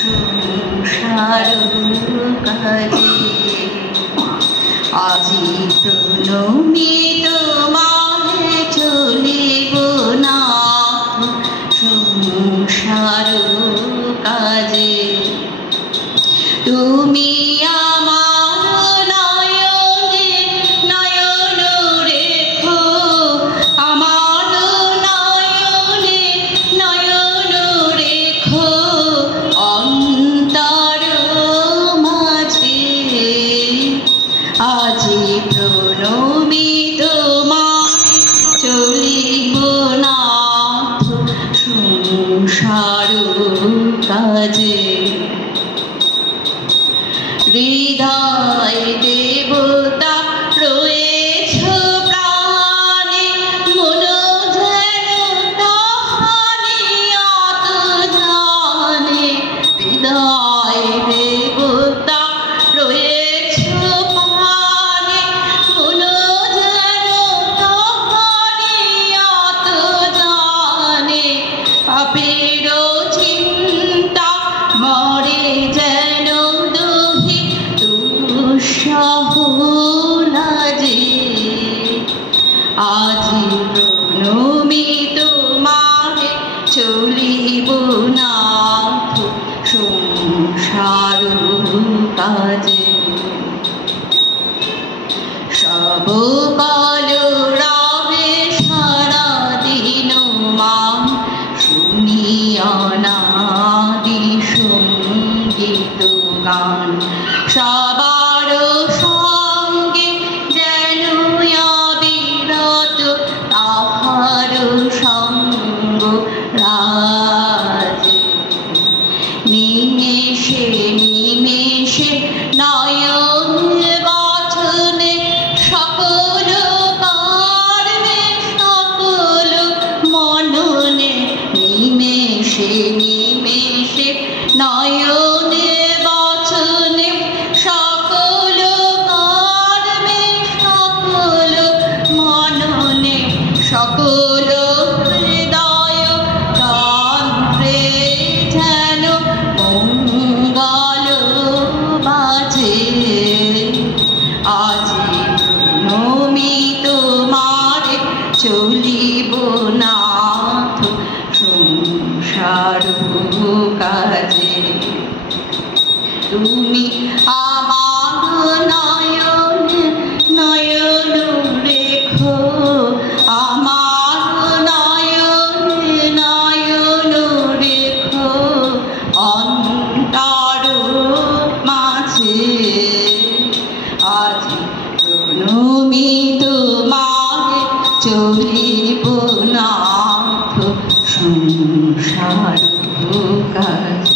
সংসার কাজে আজি প্রণমিত তোমায় চলিব না সংসার কাজে। তুমি আমার নয়নে নয়ন রেখো, আমার নয়নে নয়ন রেখো অন্তর মাঝে। আজি প্রণমিত তোমায় চলিব না সংসার কাজে। হৃদয় দেবতা রয়েছ প্রাণে, মন যেন তাহারি আত জানে। হৃদয় দেবতা রয়েছ প্রাণে, মন যেন তাহারি আত জানে। পাপের চিন্তা মরে যেন লাজে। আজি প্রণমিত তোমায় চলিব না সংসার কাজে। সব কাল রবে সারা দিন মান শুনিয়া নাদি সঙ্গীত গান। সবার সঙ্গে যেন অবিরত তাহার সঙ্গ রাজে। নিমেষে নিমেষে নয়ন বচনে সকল কর্মে সকল মননে। নিমেষে নিমেষে নয়নে বচনে সকল কর্মে সকল মননে। সকল হৃদয় তন্ত্রে যেন মঙ্গল বাজে। আজি প্রণমিত তোমায় চলিব না সংসার কাজে। তুমি আমার নয়ন নয়ন রেখো, আমার নয়ন নয়ন রেখো অন্তর মাঝে। আজি প্রণমিত তোমায় চলিব না সংসার কাজে।